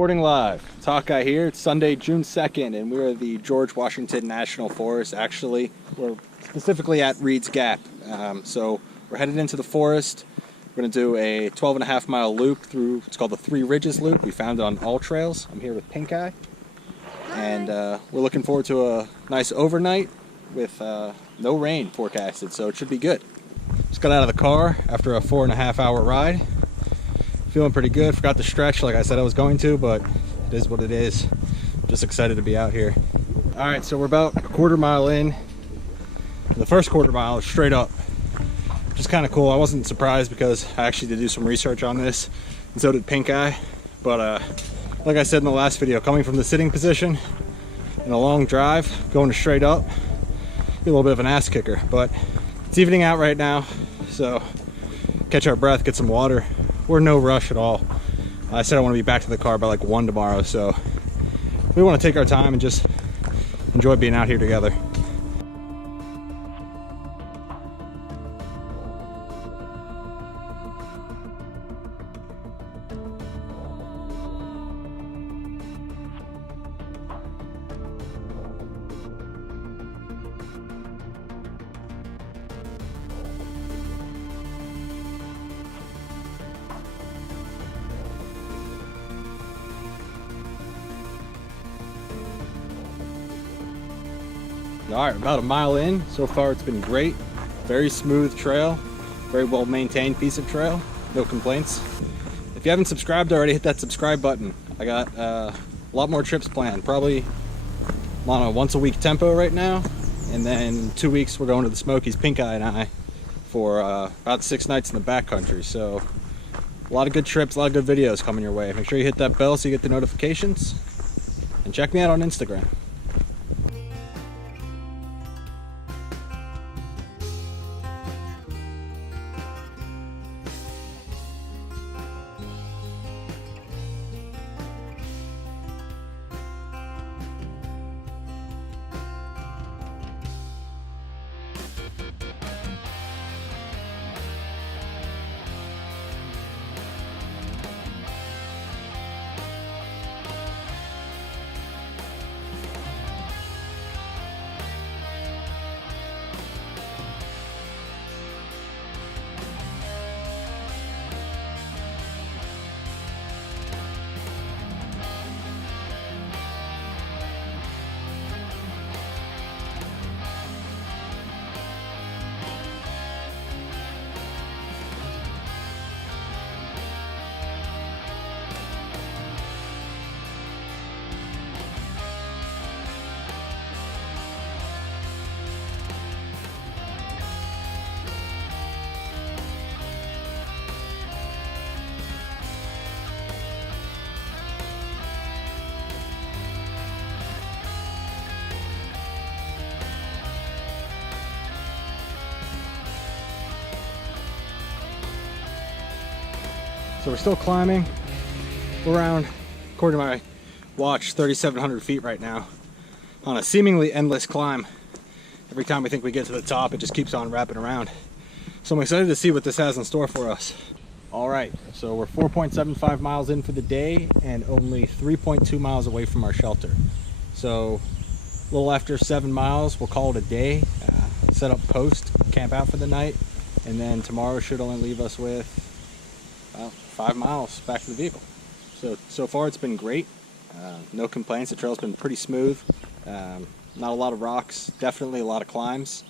Reporting live, it's Hawkeye here. It's Sunday, June 2nd, and we're at the George Washington National Forest. Actually, we're specifically at Reed's Gap. So we're headed into the forest. We're going to do a 12.5 mile loop through, it's called the Three Ridges Loop. We found it on All Trails. I'm here with Pink Eye. And we're looking forward to a nice overnight with no rain forecasted, so it should be good. Just got out of the car after a 4.5 hour ride. Feeling pretty good. Forgot to stretch like I said I was going to, but it is what it is. Just excited to be out here. All right, so we're about a quarter mile in. The first quarter mile is straight up, which is kind of cool. I wasn't surprised because I actually did do some research on this, and so did Pink Eye. But like I said in the last video, coming from the sitting position in a long drive, going to straight up, be a little bit of an ass kicker. But it's evening out right now, so catch our breath, get some water. We're in no rush at all. I said I want to be back to the car by like 1 tomorrow, so we want to take our time and just enjoy being out here together. All right, about a mile in. So far it's been great. Very smooth trail, very well maintained piece of trail, no complaints. If you haven't subscribed already, hit that subscribe button. I got a lot more trips planned, probably on a once a week tempo right now, and then 2 weeks we're going to the Smokies, Pink Eye and I, for about 6 nights in the backcountry. So a lot of good trips, a lot of good videos coming your way. Make sure you hit that bell so you get the notifications, and check me out on Instagram. So we're still climbing. We're around, according to my watch, 3,700 feet right now on a seemingly endless climb. Every time we think we get to the top, it just keeps on wrapping around. So I'm excited to see what this has in store for us. All right, so we're 4.75 miles in for the day and only 3.2 miles away from our shelter. So a little after 7 miles, we'll call it a day. Set up post, camp out for the night, and then tomorrow should only leave us with 5 miles back to the vehicle. So far it's been great. No complaints. The trail's been pretty smooth. Not a lot of rocks, definitely a lot of climbs.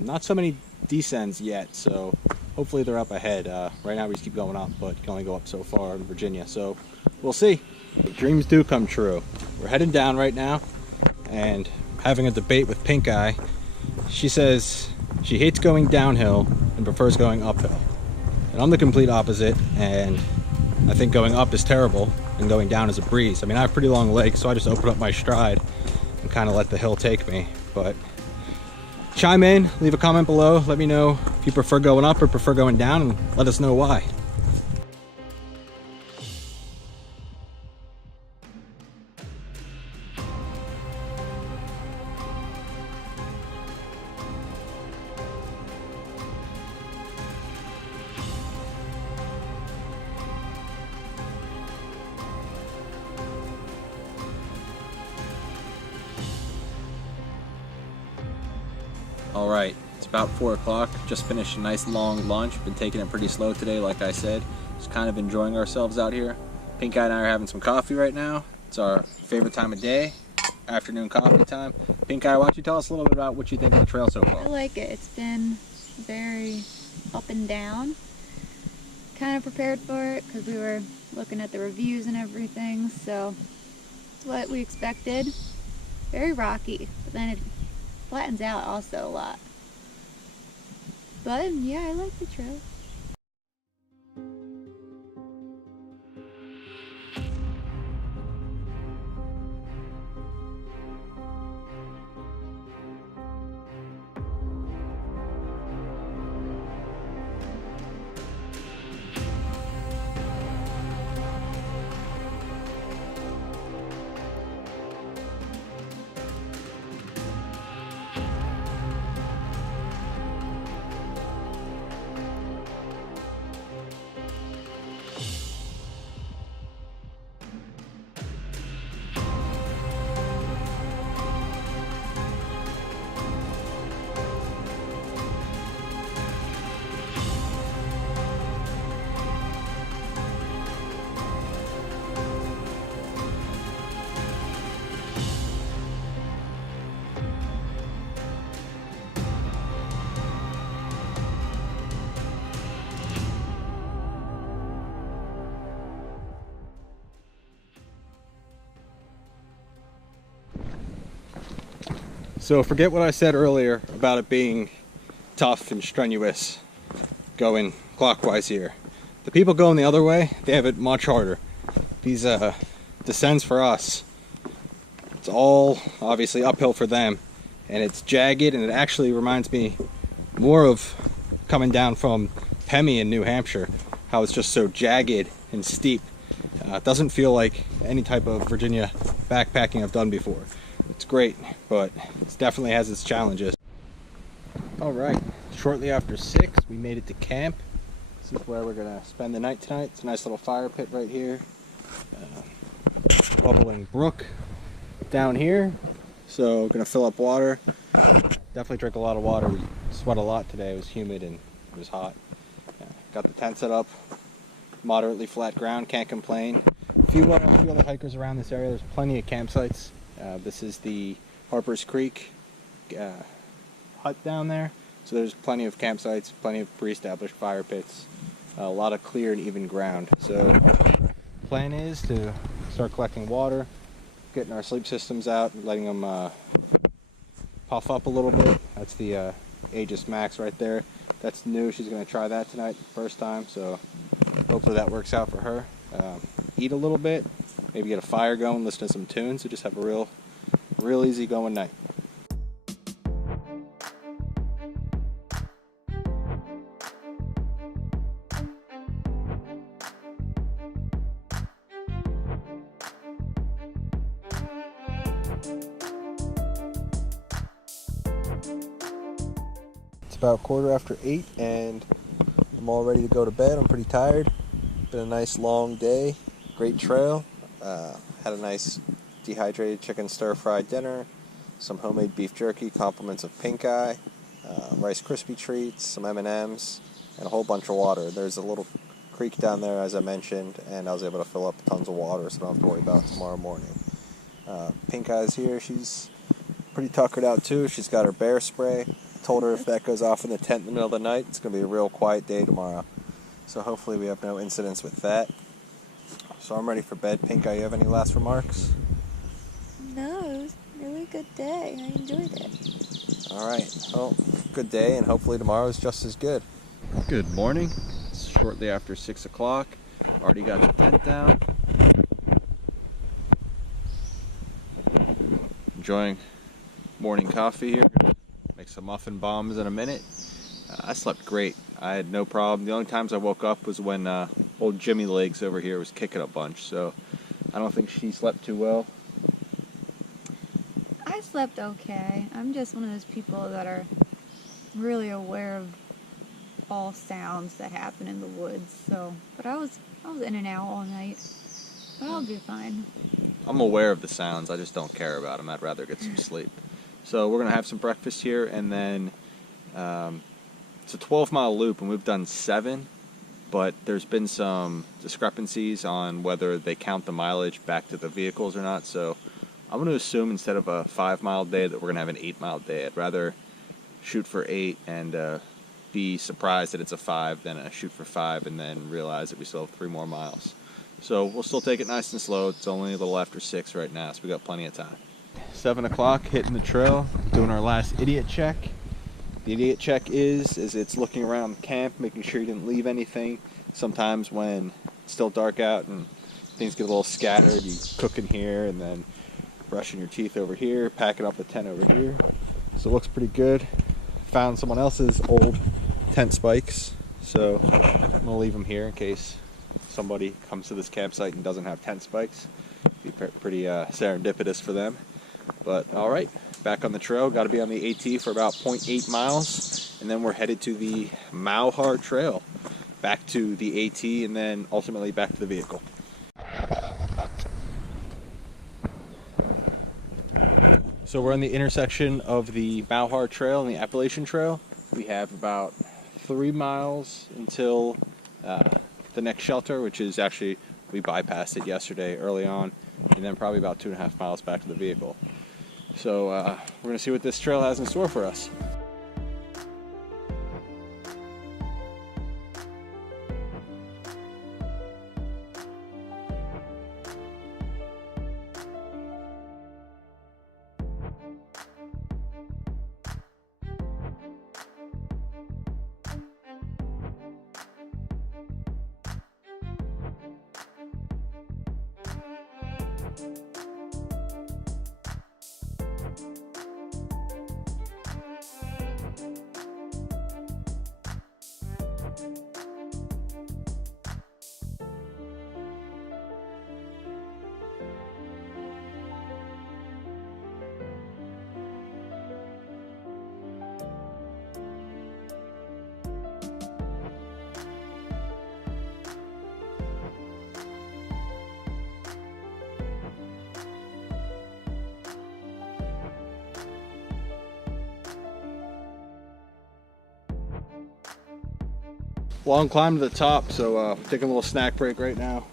Not so many descends yet, so hopefully they're up ahead. Right now we just keep going up, but you can only go up so far in Virginia, so we'll see. Dreams do come true. We're heading down right now and having a debate with Pink Eye. She says she hates going downhill and prefers going uphill. And I'm the complete opposite, and I think going up is terrible and going down is a breeze. I mean, I have pretty long legs, so I just open up my stride and kind of let the hill take me. But chime in, leave a comment below, let me know if you prefer going up or prefer going down, and let us know why. Alright, it's about 4 o'clock. Just finished a nice long lunch. Been taking it pretty slow today, like I said. Just kind of enjoying ourselves out here. Pink Eye and I are having some coffee right now. It's our favorite time of day, afternoon coffee time. Pink Eye, why don't you tell us a little bit about what you think of the trail so far? I like it. It's been very up and down. Kind of prepared for it because we were looking at the reviews and everything, so it's what we expected. Very rocky, but then it flattens out also a lot. But yeah, I like the trail. So forget what I said earlier about it being tough and strenuous going clockwise here. The people going the other way, they have it much harder. These descents for us, it's all obviously uphill for them, and it's jagged, and it actually reminds me more of coming down from Pemi in New Hampshire, how it's just so jagged and steep. It doesn't feel like any type of Virginia backpacking I've done before. It's great, but it definitely has its challenges. Alright, shortly after 6, we made it to camp. This is where we're going to spend the night tonight. It's a nice little fire pit right here. Bubbling brook down here. So we're going to fill up water. Definitely drink a lot of water. We sweat a lot today. It was humid and it was hot. Got the tent set up. Moderately flat ground, can't complain. A few other hikers around this area. There's plenty of campsites. This is the Harper's Creek hut down there. So there's plenty of campsites, plenty of pre-established fire pits, a lot of clear and even ground. So plan is to start collecting water, getting our sleep systems out, letting them puff up a little bit. That's the Aegis Max right there. That's new. She's going to try that tonight, first time. So hopefully that works out for her. Eat a little bit, maybe get a fire going, listen to some tunes, so just have a real easy going night. It's about 8:15 and I'm all ready to go to bed. I'm pretty tired. Been a nice long day. Great trail. Had a nice dehydrated chicken stir-fried dinner, some homemade beef jerky, compliments of Pink Eye, Rice Krispie treats, some M&Ms, and a whole bunch of water. There's a little creek down there, as I mentioned, and I was able to fill up tons of water, so I don't have to worry about it tomorrow morning. Pink Eye's here. She's pretty tuckered out too. She's got her bear spray. Told her if that goes off in the tent in the middle of the night, it's going to be a real quiet day tomorrow. So hopefully we have no incidents with that. So I'm ready for bed. Pink Eye, you have any last remarks? No, it was a really good day. I enjoyed it. Alright, well, good day, and hopefully tomorrow is just as good. Good morning. It's shortly after 6 o'clock. Already got the tent down. Enjoying morning coffee here. Make some muffin bombs in a minute. I slept great. I had no problem. The only times I woke up was when old Jimmy Legs over here was kicking a bunch, so I don't think she slept too well. I slept okay. I'm just one of those people that are really aware of all sounds that happen in the woods. So, but I was in and out all night. But I'll be fine. I'm aware of the sounds. I just don't care about them. I'd rather get some sleep. So we're gonna have some breakfast here, and then It's a 12-mile loop, and we've done 7, but there's been some discrepancies on whether they count the mileage back to the vehicles or not. So I'm going to assume instead of a 5-mile day that we're going to have an 8-mile day. I'd rather shoot for 8 and be surprised that it's a 5 than a shoot for 5 and then realize that we still have 3 more miles. So we'll still take it nice and slow. It's only a little after 6 right now, so we got plenty of time. 7 o'clock, hitting the trail, doing our last idiot check. The idiot check is it's looking around the camp, making sure you didn't leave anything. Sometimes when it's still dark out and things get a little scattered, you cook in here and then brushing your teeth over here, packing up the tent over here. So it looks pretty good. Found someone else's old tent spikes, so I'm gonna leave them here in case somebody comes to this campsite and doesn't have tent spikes. Be pretty serendipitous for them. But all right, back on the trail. Got to be on the AT for about 0.8 miles, and then we're headed to the Mau-Har Trail, back to the AT, and then ultimately back to the vehicle. So we're on the intersection of the Mau-Har Trail and the Appalachian Trail. We have about 3 miles until the next shelter, which is actually, we bypassed it yesterday early on, and then probably about 2.5 miles back to the vehicle. So we're going to see what this trail has in store for us. Long climb to the top, so taking a little snack break right now,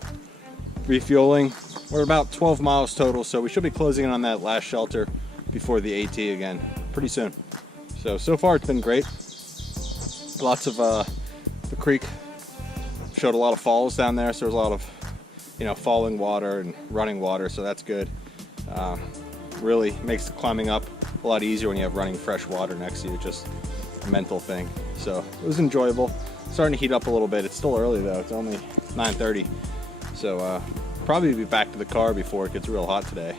refueling. We're about 12 miles total, so we should be closing in on that last shelter before the AT again pretty soon. So far it's been great. Lots of the creek showed a lot of falls down there, so there's a lot of falling water and running water, so that's good. Really makes climbing up a lot easier when you have running fresh water next to you. Just a mental thing. So it was enjoyable. Starting to heat up a little bit. It's still early though. It's only 9:30. So probably be back to the car before it gets real hot today.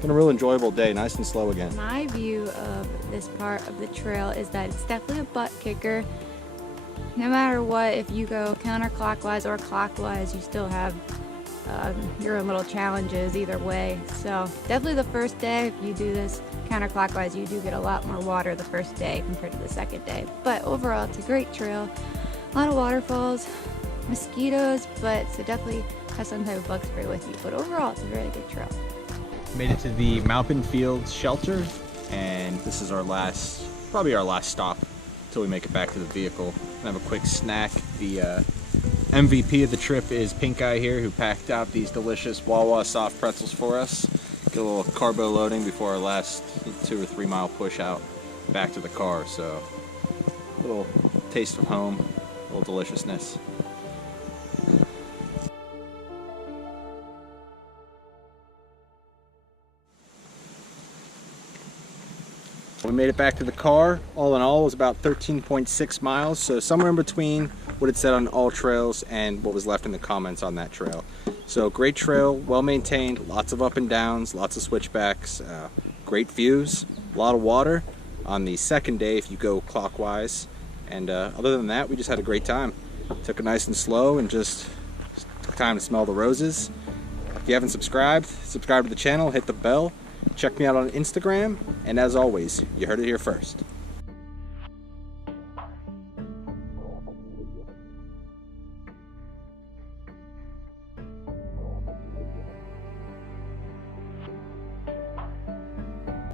Been a real enjoyable day, nice and slow again. My view of this part of the trail is that it's definitely a butt kicker. No matter what, if you go counterclockwise or clockwise, you still have your own little challenges either way. So definitely the first day, if you do this counterclockwise, you do get a lot more water the first day compared to the second day. But overall, it's a great trail. A lot of waterfalls, mosquitoes, but so definitely have some type of bug spray with you. But overall, it's a very good trail. Made it to the Mountain Fields shelter, and this is probably our last stop until we make it back to the vehicle. And have a quick snack. The MVP of the trip is Pink Eye here, who packed out these delicious Wawa soft pretzels for us. Get a little carbo loading before our last 2 or 3 mile push out back to the car. So a little taste of home, a little deliciousness. We made it back to the car. All in all, it was about 13.6 miles, so somewhere in between what it said on all trails and what was left in the comments on that trail. So great trail, well maintained, lots of up and downs, lots of switchbacks, great views, a lot of water on the second day if you go clockwise. And other than that, we just had a great time. Took it nice and slow and just took time to smell the roses. If you haven't subscribed, subscribe to the channel, hit the bell. Check me out on Instagram, and as always, you heard it here first.